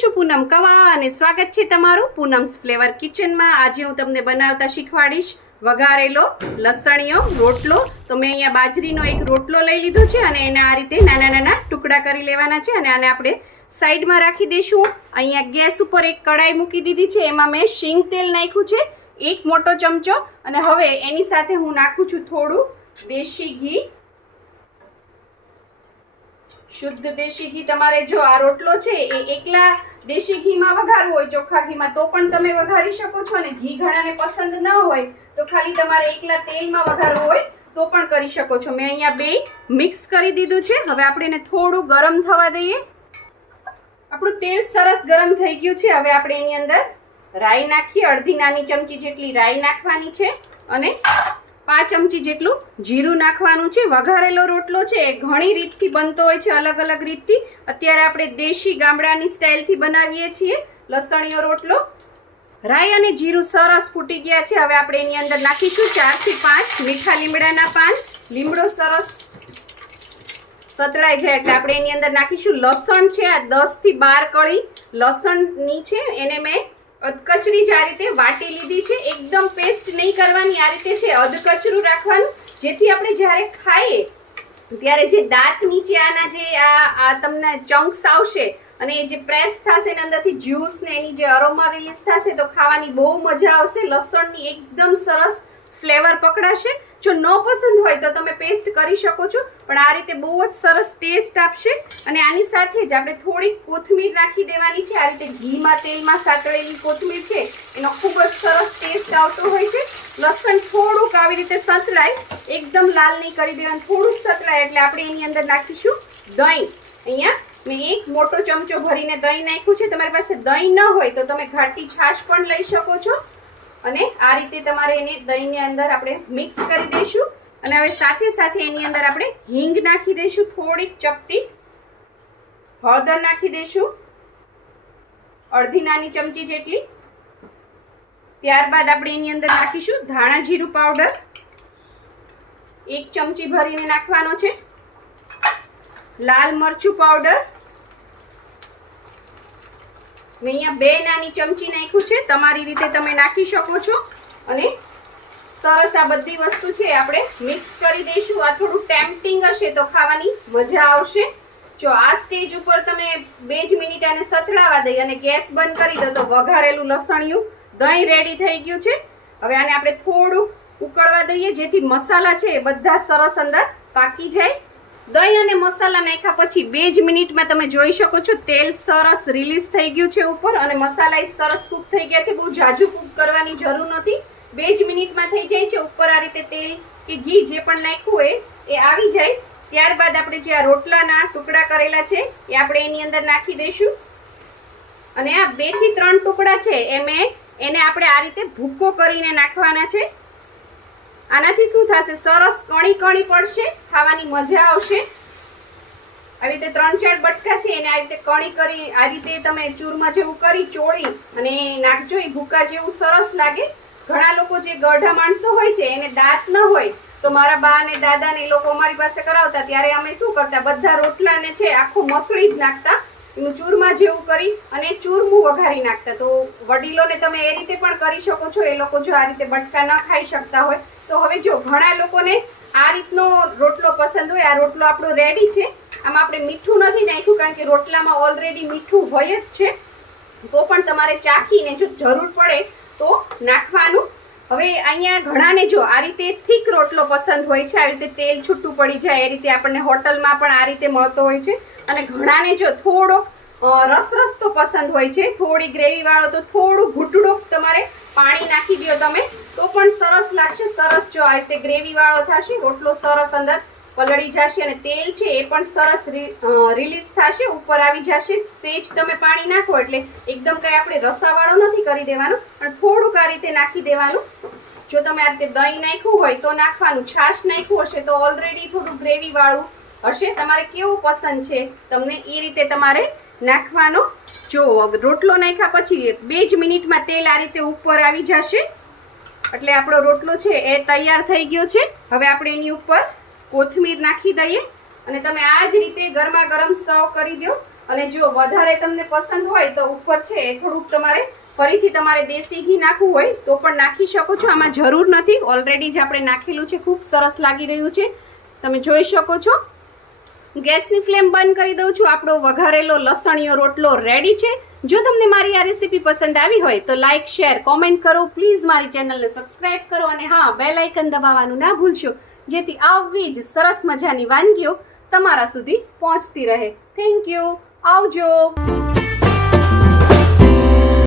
છું પૂનમ કવા અને સ્વાગત છે તમારું પૂનમ્સ ફ્લેવર કિચનમાં। આજે હું તમને બનાવતા શીખવાડીશ વઘારેલો લસણીયો રોટલો। તો મેં અહીંયા બાજરીનો એક રોટલો લઈ લીધો છે અને એને આ રીતે નાના નાના ટુકડા કરી લેવાના છે અને આને આપણે સાઈડમાં રાખી દઈશું। અહીંયા ગેસ ઉપર એક કડાઈ મૂકી દીધી છે, એમાં મેં શીંગ તેલ નાખ્યું છે 1 મોટો ચમચો અને હવે એની સાથે હું નાખું છું થોડું દેશી ઘી। शुद्ध देशी घी तमारे जो आ रोटलो छे ए एकला देशी घी में वघारवो होय चोखा घी में तो पण तमे वघारी शको छो ने घी घणाने पसंद न होय तो खाली तमारे एकला तेल में वघारवो होय तो पण करी शको छो। मैं अहींया बे मिक्स करी दीधुं छे। हवे आपणे एने थोडुं गरम थवा दईए। आपणुं तेल सरस गरम थई गयुं छे। हवे आपणे एनी अंदर राई नाखीए। अर्धी नानी चमची जेटली राई नाखवानी छे अने 5 चमची जेटलू जीरू नाखवानुं छे। वघारेलो रोटलो छे घणी रीतथी बनतो होय छे, अलग अलग रीतथी। अत्यारे आपणे देशी गामडानी स्टाइलथी बनावीए छीए लसणियो रोटलो। राई अने जीरू सरस फूटी गया छे। हवे आपणे एनी अंदर नाखीशुं 4 થી 5 मीठा લીમડાના પાન। લીમડો सरस सतळाई जाय એટલે આપણે એની અંદર નાખીશું લસણ છે। આ 10 થી 12 કળી લસણની છે, એને મેં અધકચરી જ આ રીતે વાટી લીધી છે। એકદમ પેસ્ટ નહીં કરવાની, આ રીતે છે અધકચરું રાખવાનું, જેથી આપણે જ્યારે ખાઈએ ત્યારે જે દાંત નીચે આના જે આ તમને ચંક્સ આવશે અને એ જે પ્રેસ થશે એના અંદરથી જ્યુસ ને એની જે અરોમા રિલીઝ થશે તો ખાવાની બહુ મજા આવશે। લસણની એકદમ સરસ ફ્લેવર પકડાશે। જો ન પસંદ હોય તો તમે પેસ્ટ કરી શકો છો, પણ આ રીતે બહુ જ સરસ ટેસ્ટ આપશે। અને આની સાથે જ આપણે થોડી કોથમીર નાખી દેવાની છે। આ રીતે ઘીમાં તેલમાં સાતળેલી કોથમીર છે એનો ખૂબ જ સરસ ટેસ્ટ આવતો હોય છે। લસણ થોડુંક આવી રીતે સતળાય, એકદમ લાલ નહીં કરી દેવાનું, થોડુંક સતળાય એટલે આપણે એની અંદર નાખીશું દહીં। અહીંયા મેં 1 મોટો ચમચો ભરીને દહીં નાખ્યું છે। તમારી પાસે દહીં ન હોય તો તમે ઘાટી છાશ પણ લઈ શકો છો। અને આ રીતે તમારે એને દહીંની અંદર આપણે મિક્સ કરી દઈશું। અને હવે સાથે સાથે એની અંદર આપણે હિંગ નાખી દઈશું, થોડીક ચપટી હળદર નાખી દઈશું, અડધી નાની ચમચી જેટલી। ત્યારબાદ આપણે એની અંદર નાખીશું ધાણા જીરું પાવડર 1 ચમચી ભરીને નાખવાનો છે, લાલ મરચું પાવડર મેં અહીંયા 2 નાની ચમચી નાખ્યું છે, તમારી રીતે તમે નાખી શકો છો। અને સરસ આ બધી વસ્તુ છે આપણે મિક્સ કરી દઈશું। આ થોડું ટેમ્પટિંગ હશે તો ખાવાની મજા આવશે। જો આ સ્ટેજ ઉપર તમે 2 જ મિનિટ આને સતળાવા દઈ અને ગેસ બંધ કરી દો તો વઘારેલું લસણિયું દહીં રેડી થઈ ગયું છે। હવે આને આપણે થોડું ઉકળવા દઈએ જેથી મસાલા છે એ બધા સરસ અંદર પાકી જાય। દહીં અને મસાલા નાખ્યા પછી 2 જ મિનિટમાં તમે જોઈ શકો છો તેલ સરસ રિલીઝ થઈ ગયું છે ઉપર અને મસાલા સરસ કૂક થઈ ગયા છે। બહુ જાજુ કૂક કરવાની જરૂર નથી, 2 જ મિનિટમાં થઈ જાય છે। ઉપર આ રીતે તેલ કે ઘી જે પણ નાખ્યું હોય એ આવી જાય। ત્યારબાદ આપણે જે આ રોટલાના ટુકડા કરેલા છે એ આપણે એની અંદર નાખી દઈશું। અને આ 2 થી 3 ટુકડા છે એને આપણે આ રીતે ભૂકો કરીને નાખવાના છે। આનાથી શું થશે, સરસ કણી કણી પડશે, ખાવાની મજા આવશે। આવી રીતે 3-4 બટકા છે એને આ રીતે કણી કરી આ રીતે તમે ચૂરમા જેવું કરી ચોળી અને નાખજો, એ ભૂકા જેવું સરસ લાગે। ઘણા લોકો જે ગઢા માણસો હોય છે એને દાંત ન હોય તો મારા બા અને દાદા ને એ લોકો અમારી પાસે કરાવતા ત્યારે અમે શું કરતા, બધા રોટલાને છે આખું મસળી જ નાખતા, એનું ચૂરમા જેવું કરી અને ચૂરમું વઘારી નાખતા। તો વડીલોને તમે એ રીતે પણ કરી શકો છો, એ લોકો જો આ રીતે બટકા ન ખાઈ શકતા હોય તો। હવે જો ઘણા લોકોને આ રીતનો રોટલો પસંદ હોય, આ રોટલો આપણો રેડી છે। આમાં આપણે મીઠું નથી નાખ્યું કારણ કે રોટલામાં ઓલરેડી મીઠું હોય જ છે, તો પણ તમારે ચાખીને જો જરૂર પડે તો નાખવાનું। હવે અહીંયા ઘણાને જો આ રીતે થીક રોટલો પસંદ હોય છે, આવી રીતે તેલ છૂટું પડી જાય એ રીતે આપણને હોટલમાં પણ આ રીતે મળતો હોય છે। અને ઘણાને જો થોડોક રસ તો પસંદ હોય છે, થોડી ગ્રેવી વાળો તો થોડું ઘૂંટડું તમારે પાણી નાખી દો તમે તો પણ સરસ લાગશે। સરસ જો આ રીતે ગ્રેવી વાળો થશે, રોટલો સરસ અંદર પલળી જશે અને તેલ છે એ પણ સરસ રિલીઝ થશે, ઉપર આવી જશે। સેજ તમે પાણી નાખો એટલે એકદમ કંઈ આપણે રસાવાળો નથી કરી દેવાનું, પણ થોડુંક આ રીતે નાખી દેવાનું। જો તમે આ રીતે દહીં નાખ્યું હોય તો નાખવાનું, છાશ નાખ્યું હશે તો ઓલરેડી થોડું ગ્રેવી વાળું હશે, તમારે કેવું પસંદ છે તમને એ રીતે તમારે નાખવાનો। જો રોટલો નાખ્યા પછી 2 જ મિનિટમાં તેલ આ રીતે ઉપર આવી જશે એટલે આપણો રોટલો છે એ તૈયાર થઈ ગયો છે। હવે આપણે એની ઉપર કોથમીર નાખી દઈએ અને તમે આ જ રીતે ગરમા ગરમ સર્વ કરી દો। અને જો વધારે તમને પસંદ હોય તો ઉપર છે એ થોડુંક તમારે ફરીથી તમારે દેશી ઘી નાખવું હોય તો પણ નાખી શકો છો. આમાં જરૂર નથી, ઓલરેડી જ આપણે નાખેલું છે. ખૂબ સરસ લાગી રહ્યું છે, તમે જોઈ શકો છો. ગેસની ફ્લેમ બંધ કરી દઉં છું. આપણો વઘારેલો લસણીયો રોટલો રેડી છે. જો તમને મારી આ રેસીપી પસંદ આવી હોય તો લાઇક, શેર, કોમેન્ટ કરો. પ્લીઝ મારી ચેનલને સબસ્ક્રાઇબ કરો અને હા, બેલ આઇકન દબાવવાનું ના ભૂલશો, જેથી આવી જ સરસ મજાની વાનગીઓ તમારા સુધી પહોંચતી રહે. Thank you. આવજો.